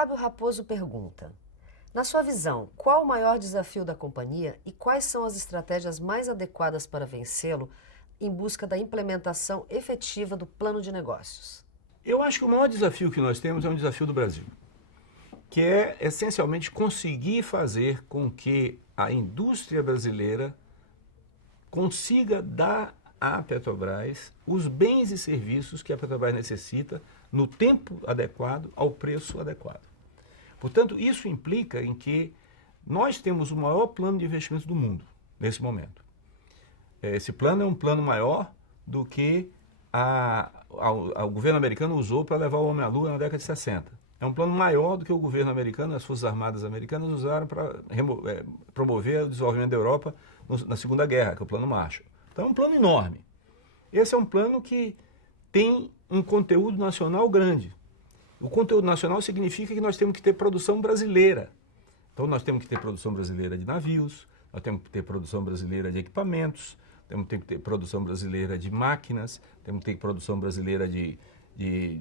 Fábio Raposo pergunta: na sua visão, qual o maior desafio da companhia e quais são as estratégias mais adequadas para vencê-lo em busca da implementação efetiva do plano de negócios? Eu acho que o maior desafio que nós temos é um desafio do Brasil, que é essencialmente conseguir fazer com que a indústria brasileira consiga dar à Petrobras os bens e serviços que a Petrobras necessita no tempo adequado, ao preço adequado. Portanto, isso implica em que nós temos o maior plano de investimentos do mundo, nesse momento. Esse plano é um plano maior do que o governo americano usou para levar o homem à Lua na década de 60. É um plano maior do que o governo americano e as Forças Armadas americanas usaram para promover o desenvolvimento da Europa na Segunda Guerra, que é o Plano Marshall. Então é um plano enorme. Esse é um plano que tem um conteúdo nacional grande. O conteúdo nacional significa que nós temos que ter produção brasileira. Então nós temos que ter produção brasileira de navios, nós temos que ter produção brasileira de equipamentos, temos que ter produção brasileira de máquinas, temos que ter produção brasileira de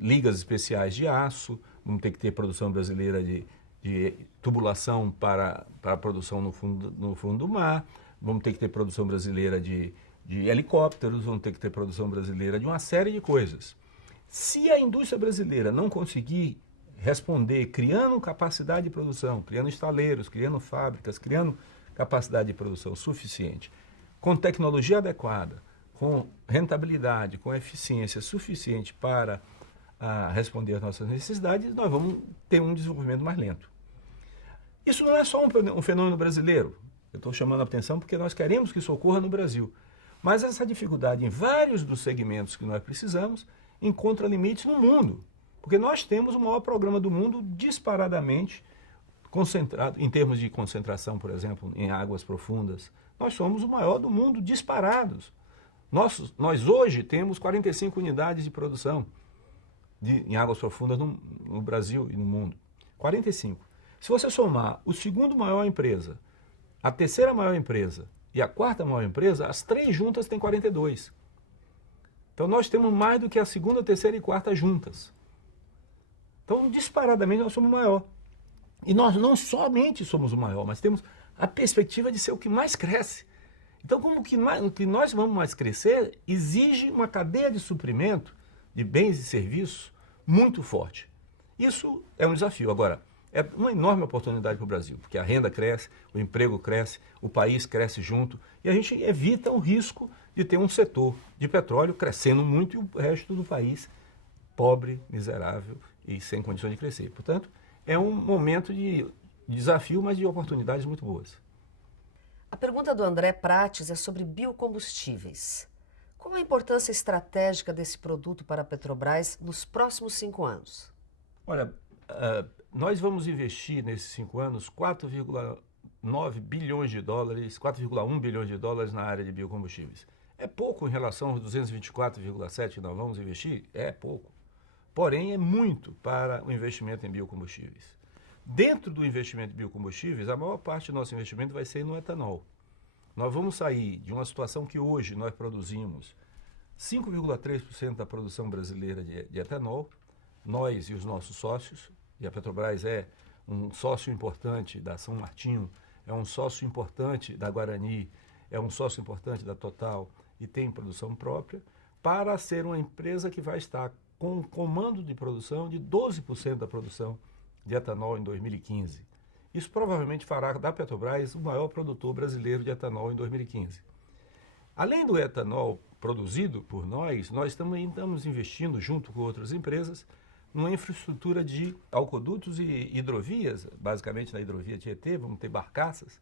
ligas especiais de aço, vamos ter que ter produção brasileira de tubulação para a produção no fundo do mar, vamos ter que ter produção brasileira de helicópteros, vamos ter que ter produção brasileira de uma série de coisas. Se a indústria brasileira não conseguir responder criando capacidade de produção, criando estaleiros, criando fábricas, criando capacidade de produção suficiente, com tecnologia adequada, com rentabilidade, com eficiência suficiente para responder às nossas necessidades, nós vamos ter um desenvolvimento mais lento. Isso não é só um fenômeno brasileiro. Eu estou chamando a atenção porque nós queremos que isso ocorra no Brasil. Mas essa dificuldade em vários dos segmentos que nós precisamos encontra limites no mundo. Porque nós temos o maior programa do mundo disparadamente concentrado, em termos de concentração, por exemplo, em águas profundas. Nós somos o maior do mundo disparados. Nós hoje temos 45 unidades de produção em águas profundas no Brasil e no mundo. 45. Se você somar o segundo maior empresa, a terceira maior empresa e a quarta maior empresa, as três juntas têm 42. Então nós temos mais do que a segunda, terceira e quarta juntas. Então, disparadamente, nós somos o maior. E nós não somente somos o maior, mas temos a perspectiva de ser o que mais cresce. Então, como o que nós vamos mais crescer exige uma cadeia de suprimento de bens e serviços muito forte. Isso é um desafio. Agora, é uma enorme oportunidade para o Brasil, porque a renda cresce, o emprego cresce, o país cresce junto, e a gente evita o risco de ter um setor de petróleo crescendo muito e o resto do país pobre, miserável e sem condições de crescer. Portanto, é um momento de desafio, mas de oportunidades muito boas. A pergunta do André Prates é sobre biocombustíveis. Qual a importância estratégica desse produto para a Petrobras nos próximos 5 anos? Olha, nós vamos investir nesses 5 anos 4,9 bilhões de dólares, 4,1 bilhões de dólares na área de biocombustíveis. É pouco em relação aos 224,7 que nós vamos investir? É pouco. Porém, é muito para o investimento em biocombustíveis. Dentro do investimento em biocombustíveis, a maior parte do nosso investimento vai ser no etanol. Nós vamos sair de uma situação que hoje nós produzimos 5,3% da produção brasileira de etanol, nós e os nossos sócios, e a Petrobras é um sócio importante da São Martinho, é um sócio importante da Guarani, é um sócio importante da Total e tem produção própria, para ser uma empresa que vai estar com um comando de produção de 12% da produção de etanol em 2015. Isso provavelmente fará da Petrobras o maior produtor brasileiro de etanol em 2015. Além do etanol produzido por nós também estamos investindo, junto com outras empresas, numa infraestrutura de alcodutos e hidrovias, basicamente na hidrovia Tietê, vamos ter barcaças,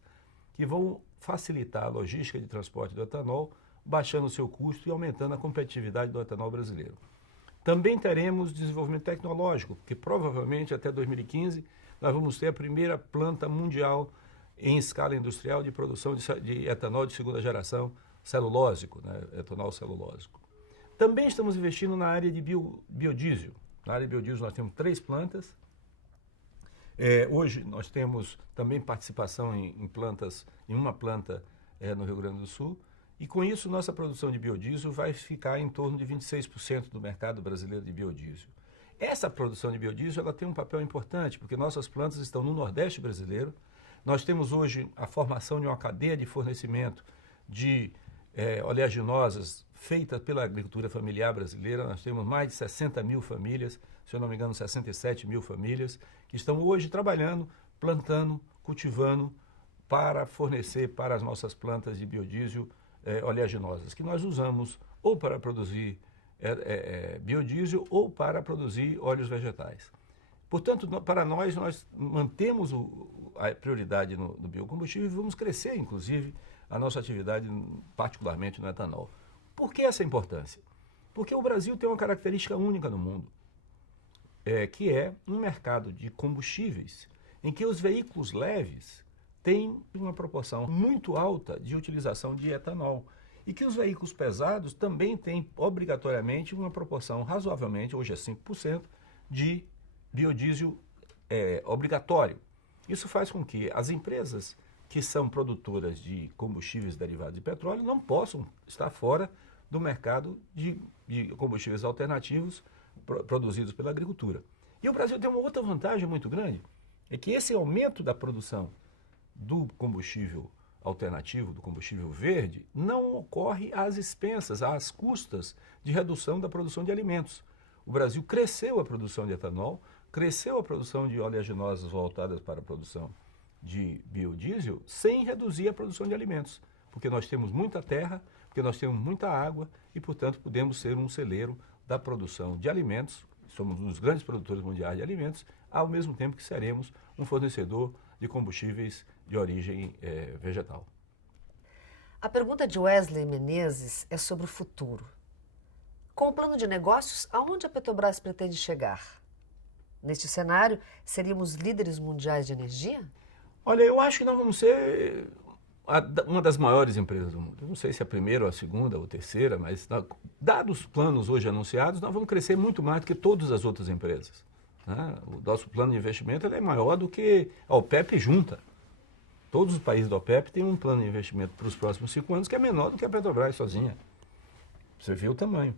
que vão facilitar a logística de transporte do etanol, baixando o seu custo e aumentando a competitividade do etanol brasileiro. Também teremos desenvolvimento tecnológico, porque provavelmente até 2015 nós vamos ter a primeira planta mundial em escala industrial de produção de etanol de segunda geração celulósico, né? Etanol celulósico. Também estamos investindo na área de biodiesel. Na área de biodiesel nós temos 3 plantas. Hoje nós temos também participação em uma planta no Rio Grande do Sul. E com isso, nossa produção de biodiesel vai ficar em torno de 26% do mercado brasileiro de biodiesel. Essa produção de biodiesel ela tem um papel importante, porque nossas plantas estão no Nordeste brasileiro. Nós temos hoje a formação de uma cadeia de fornecimento de oleaginosas feita pela agricultura familiar brasileira. Nós temos mais de 60 mil famílias, se eu não me engano, 67 mil famílias, que estão hoje trabalhando, plantando, cultivando para fornecer para as nossas plantas de biodiesel oleaginosas, que nós usamos ou para produzir biodiesel ou para produzir óleos vegetais. Portanto, para nós mantemos a prioridade no biocombustível e vamos crescer, inclusive, a nossa atividade, particularmente no etanol. Por que essa importância? Porque o Brasil tem uma característica única no mundo, que é um mercado de combustíveis em que os veículos leves têm uma proporção muito alta de utilização de etanol e que os veículos pesados também têm obrigatoriamente uma proporção razoavelmente, hoje é 5%, de biodiesel obrigatório. Isso faz com que as empresas que são produtoras de combustíveis derivados de petróleo não possam estar fora do mercado de combustíveis alternativos produzidos pela agricultura. E o Brasil tem uma outra vantagem muito grande, é que esse aumento da produção do combustível alternativo, do combustível verde, não ocorre às expensas, às custas de redução da produção de alimentos. O Brasil cresceu a produção de etanol, cresceu a produção de oleaginosas voltadas para a produção de biodiesel, sem reduzir a produção de alimentos, porque nós temos muita terra, porque nós temos muita água e, portanto, podemos ser um celeiro da produção de alimentos, somos um dos grandes produtores mundiais de alimentos, ao mesmo tempo que seremos um fornecedor de combustíveis de origem vegetal. A pergunta de Wesley Menezes é sobre o futuro. Com o plano de negócios, aonde a Petrobras pretende chegar? Neste cenário, seríamos líderes mundiais de energia? Olha, eu acho que nós vamos ser uma das maiores empresas do mundo. Eu não sei se é a primeira, ou a segunda, ou a terceira, mas dados os planos hoje anunciados, nós vamos crescer muito mais do que todas as outras empresas. Né? O nosso plano de investimento é maior do que a OPEP junta. Todos os países da OPEP têm um plano de investimento para os próximos 5 anos que é menor do que a Petrobras sozinha. Você viu o tamanho.